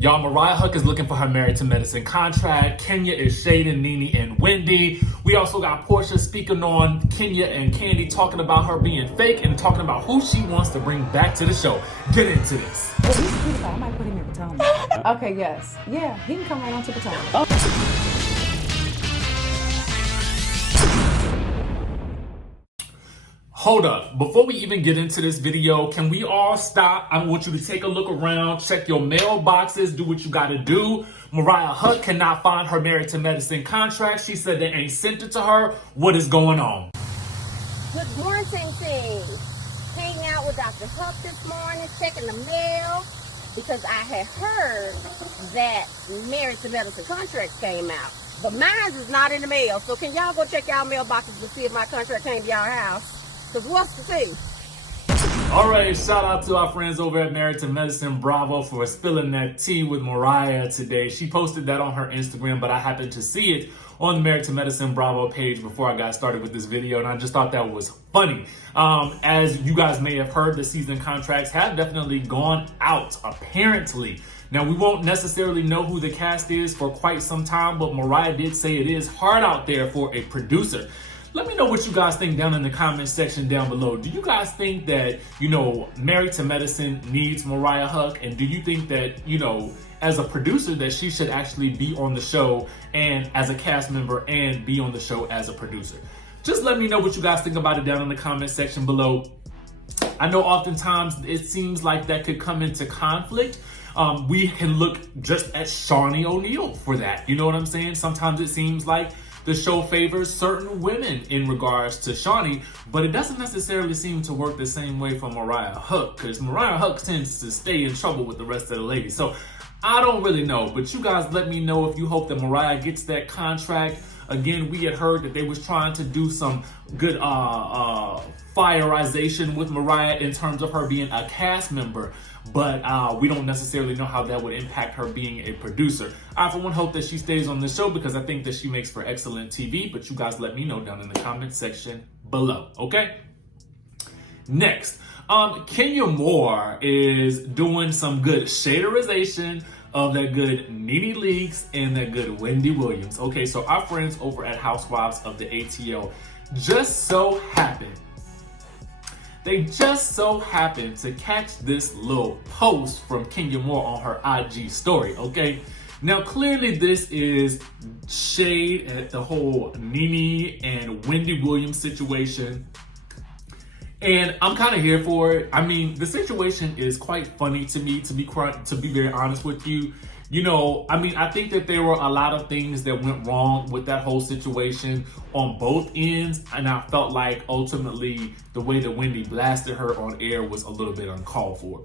Y'all, Mariah Huq is looking for her Married to Medicine contract. Kenya is shading Nene and Wendy. We also got Porsha speaking on Kenya and Kandi, talking about her being fake and talking about who she wants to bring back to the show. Get into this. Well, he's a beautiful. I might put him in Potomac. Okay, yes. Yeah, he can come right on to Potomac. Hold up. Before we even get into this video, can we all stop? I want you to take a look around, check your mailboxes, do what you gotta do. Mariah Huq cannot find her Married to Medicine contract. She said they ain't sent it to her. What is going on? Good morning, things. Hanging out with Dr. Huq this morning, checking the mail, because I had heard that Married to Medicine contracts came out. But mine is not in the mail, so can y'all go check y'all mailboxes to see if my contract came to y'all house? Because what's the thing? All right, shout out to our friends over at Married to Medicine. Bravo for spilling that tea with Mariah today. She posted that on her Instagram, but I happened to see it on the Married to Medicine Bravo page before I got started with this video, and I just thought that was funny. As you guys may have heard, the season contracts have definitely gone out, apparently. Now, we won't necessarily know who the cast is for quite some time, but Mariah did say it is hard out there for a producer. Let me know what you guys think down in the comment section down below. Do you guys think that, Married to Medicine needs Mariah Huq? And do you think that, as a producer, that she should actually be on the show and as a cast member and be on the show as a producer? Just let me know what you guys think about it down in the comment section below. I know oftentimes it seems like that could come into conflict. We can look just at Shawnee O'Neal for that. You know what I'm saying? Sometimes it seems like the show favors certain women in regards to Shawnee, but it doesn't necessarily seem to work the same way for Mariah Huq, because Mariah Huq tends to stay in trouble with the rest of the ladies. So I don't really know, but you guys let me know if you hope that Mariah gets that contract. Again, we had heard that they was trying to do some good fireization with Mariah in terms of her being a cast member, but we don't necessarily know how that would impact her being a producer. I, for one, hope that she stays on the show because I think that she makes for excellent TV, but you guys let me know down in the comment section below, okay? Next, Kenya Moore is doing some good shaderization of that good Nene Leakes and that good Wendy Williams. Okay, so our friends over at Housewives of the ATL just so happened to catch this little post from Kenya Moore on her IG story, okay? Now, clearly this is shade at the whole Nene and Wendy Williams situation. And I'm kind of here for it. I mean, the situation is quite funny to me, to be very honest with you. I think that there were a lot of things that went wrong with that whole situation on both ends. And I felt like ultimately the way that Wendy blasted her on air was a little bit uncalled for.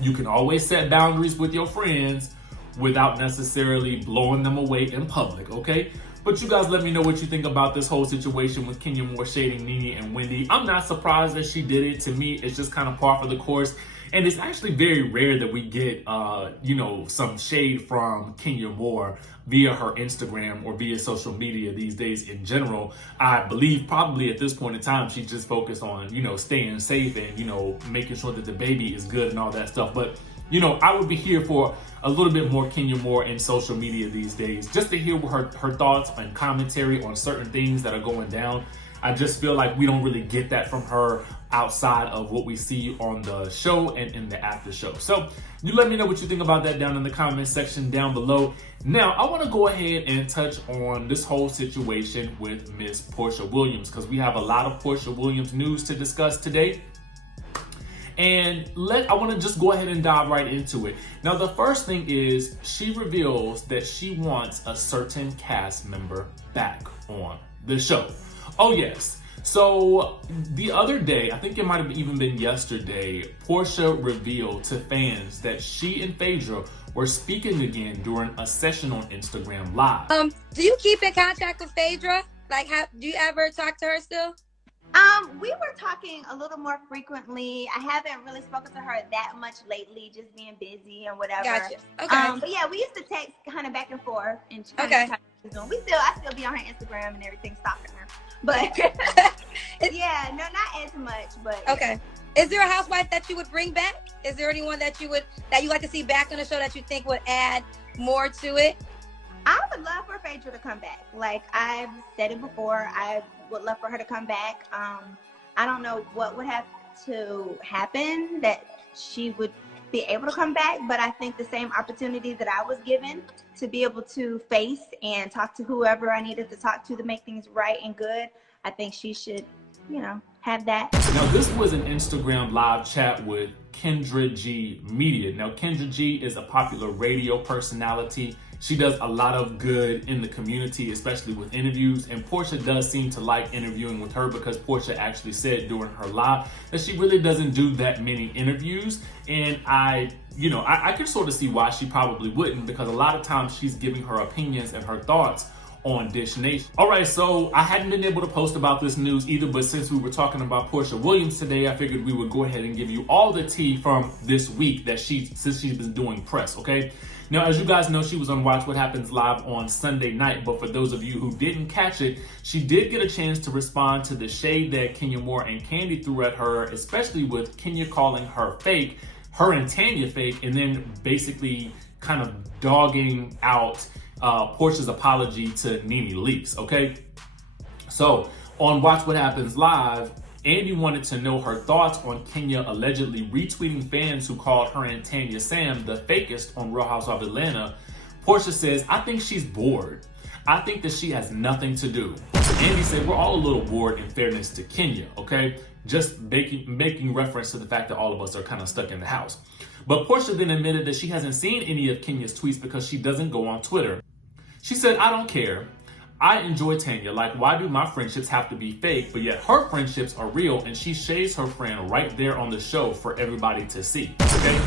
You can always set boundaries with your friends without necessarily blowing them away in public, okay? But you guys let me know what you think about this whole situation with Kenya Moore shading Nene and Wendy. I'm not surprised that she did it. To me, it's just kind of par for the course. And it's actually very rare that we get, some shade from Kenya Moore via her Instagram or via social media these days in general. I believe probably at this point in time, she's just focused on, staying safe and, making sure that the baby is good and all that stuff. But I would be here for a little bit more Kenya Moore in social media these days, just to hear her thoughts and commentary on certain things that are going down. I just feel like we don't really get that from her outside of what we see on the show and in the after show. So you let me know what you think about that down in the comment section down below. Now, I want to go ahead and touch on this whole situation with Miss Porsha Williams, because we have a lot of Porsha Williams news to discuss today. And I want to just go ahead and dive right into it. Now, the first thing is she reveals that she wants a certain cast member back on the show. Oh, yes. So the other day, I think it might have even been yesterday, Porsha revealed to fans that she and Phaedra were speaking again during a session on Instagram Live. Do you keep in contact with Phaedra? Do you ever talk to her still? We were talking a little more frequently. I haven't really spoken to her that much lately, just being busy and whatever. Gotcha. Okay. But yeah, we used to text kind of back and forth and okay. I still be on her Instagram and everything, stalking her. But yeah, no, not as much. But okay. Is there a housewife that you would bring back? Is there anyone that you like to see back on the show that you think would add more to it? I would love for Phaedra to come back. Like I've said it before, I would love for her to come back. I don't know what would have to happen that she would be able to come back, but I think the same opportunity that I was given to be able to face and talk to whoever I needed to talk to make things right and good, I think she should, have that. Now, this was an Instagram live chat with Kendra G Media. Now, Kendra G is a popular radio personality. She does a lot of good in the community, especially with interviews. And Porsha does seem to like interviewing with her because Porsha actually said during her live that she really doesn't do that many interviews. And I can sort of see why she probably wouldn't, because a lot of times she's giving her opinions and her thoughts on Dish Nation. All right, so I hadn't been able to post about this news either, but since we were talking about Porsha Williams today, I figured we would go ahead and give you all the tea from this week since she's been doing press, okay? Now, as you guys know, she was on Watch What Happens Live on Sunday night, but for those of you who didn't catch it, she did get a chance to respond to the shade that Kenya Moore and Kandi threw at her, especially with Kenya calling her fake, her and Tanya fake, and then basically kind of dogging out Porsha's apology to Nene Leakes, okay? So, on Watch What Happens Live, Andy wanted to know her thoughts on Kenya allegedly retweeting fans who called her and Tanya Sam the fakest on Real Housewives of Atlanta. Porsha says, I think she's bored. I think that she has nothing to do. Andy said, we're all a little bored in fairness to Kenya, okay? Just making reference to the fact that all of us are kind of stuck in the house. But Porsha then admitted that she hasn't seen any of Kenya's tweets because she doesn't go on Twitter. She said, I don't care. I enjoy Tanya. Like, why do my friendships have to be fake? But yet her friendships are real, and she shades her friend right there on the show for everybody to see, okay?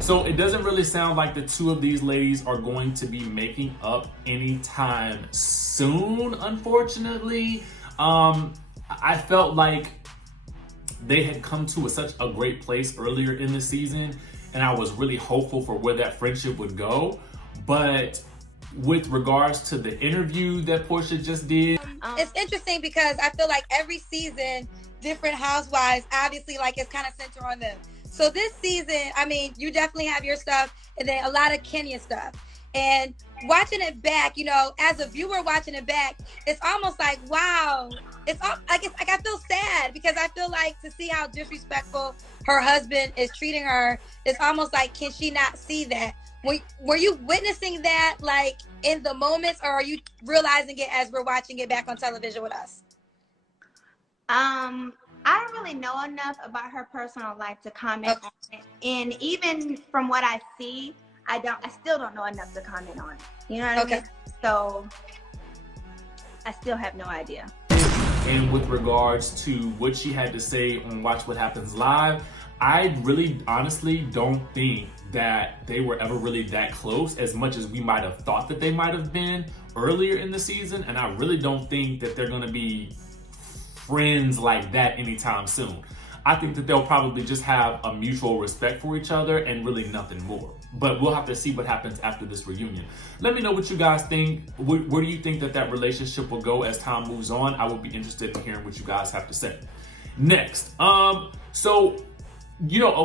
So it doesn't really sound like the two of these ladies are going to be making up anytime soon, unfortunately. I felt like they had come to such a great place earlier in the season, and I was really hopeful for where that friendship would go. But with regards to the interview that Porsha just did, it's interesting because I feel like every season, different housewives, obviously, like it's kind of centered on them. So this season, I mean, you definitely have your stuff, and then a lot of Kenya stuff. And watching it back, as a viewer watching it back, it's almost like, wow. It's like I feel sad because I feel like to see how disrespectful her husband is treating her, it's almost like, can she not see that? Were you witnessing that like in the moments, or are you realizing it as we're watching it back on television with us? I don't really know enough about her personal life to comment on it. And even from what I see, I still don't know enough to comment on it. You know what I mean? So I still have no idea. And with regards to what she had to say on Watch What Happens Live, I really honestly don't think that they were ever really that close as much as we might have thought that they might have been earlier in the season. And I really don't think that they're going to be friends like that anytime soon. I think that they'll probably just have a mutual respect for each other and really nothing more. But we'll have to see what happens after this reunion. Let me know what you guys think. Where do you think that relationship will go as time moves on? I would be interested in hearing what you guys have to say. Next, a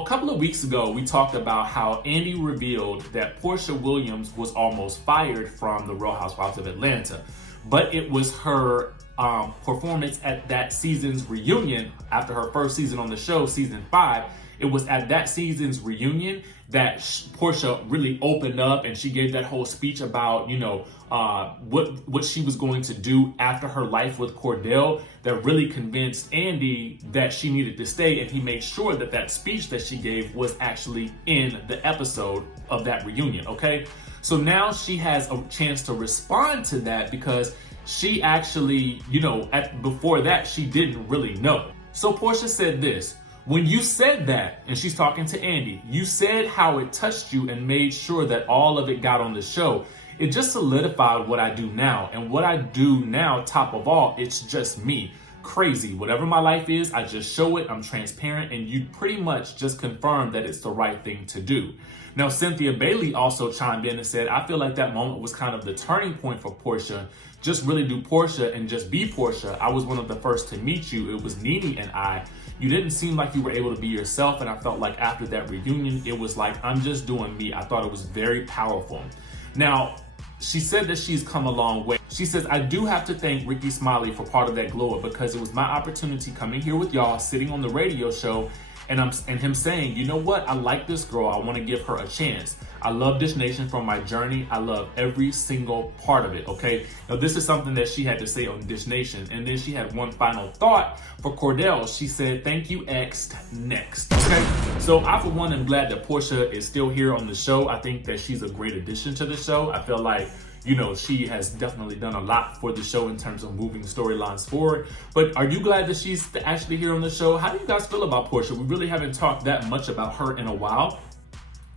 couple of weeks ago, we talked about how Andy revealed that Porsha Williams was almost fired from the Real Housewives of Atlanta. But it was her performance at that season's reunion after her first season on the show, season 5. It was at that season's reunion that Porsha really opened up, and she gave that whole speech about, what she was going to do after her life with Cordell that really convinced Andy that she needed to stay, and he made sure that that speech that she gave was actually in the episode of that reunion, okay? So now she has a chance to respond to that because she actually, before that, she didn't really know. So Porsha said this: when you said that, and she's talking to Andy, you said how it touched you and made sure that all of it got on the show. It just solidified what I do now. And what I do now, top of all, it's just me. crazy. Whatever my life is, I just show it, I'm transparent, and you pretty much just confirm that it's the right thing to do. Now, Cynthia Bailey also chimed in and said, I feel like that moment was kind of the turning point for Porsha. Just really do Porsha and just be Porsha. I was one of the first to meet you. It was Nene and I. You didn't seem like you were able to be yourself, and I felt like after that reunion, it was like, I'm just doing me. I thought it was very powerful. Now, she said that she's come a long way. She says, I do have to thank Ricky Smiley for part of that glow up, because it was my opportunity coming here with y'all, sitting on the radio show, and him saying, you know what, I like this girl, I want to give her a chance. I love Dish Nation from my journey. I love every single part of it, okay? Now, this is something that she had to say on Dish Nation. And then she had one final thought for Cordell. She said, thank you, X, next, okay? So I, for one, am glad that Porsha is still here on the show. I think that she's a great addition to the show. I feel like, you know, she has definitely done a lot for the show in terms of moving storylines forward. But are you glad that she's actually here on the show? How do you guys feel about Porsha? We really haven't talked that much about her in a while.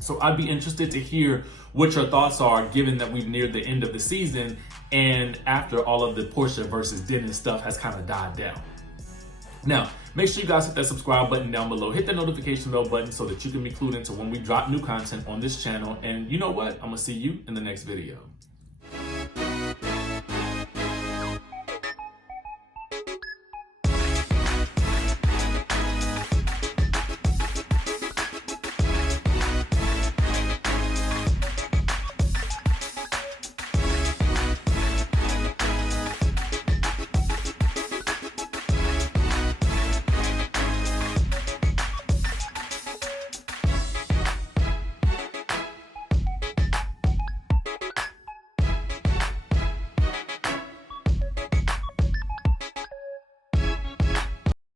So I'd be interested to hear what your thoughts are, given that we've neared the end of the season and after all of the Porsha versus Dennis stuff has kind of died down. Now, make sure you guys hit that subscribe button down below. Hit that notification bell button so that you can be clued into when we drop new content on this channel. And you know what? I'm going to see you in the next video.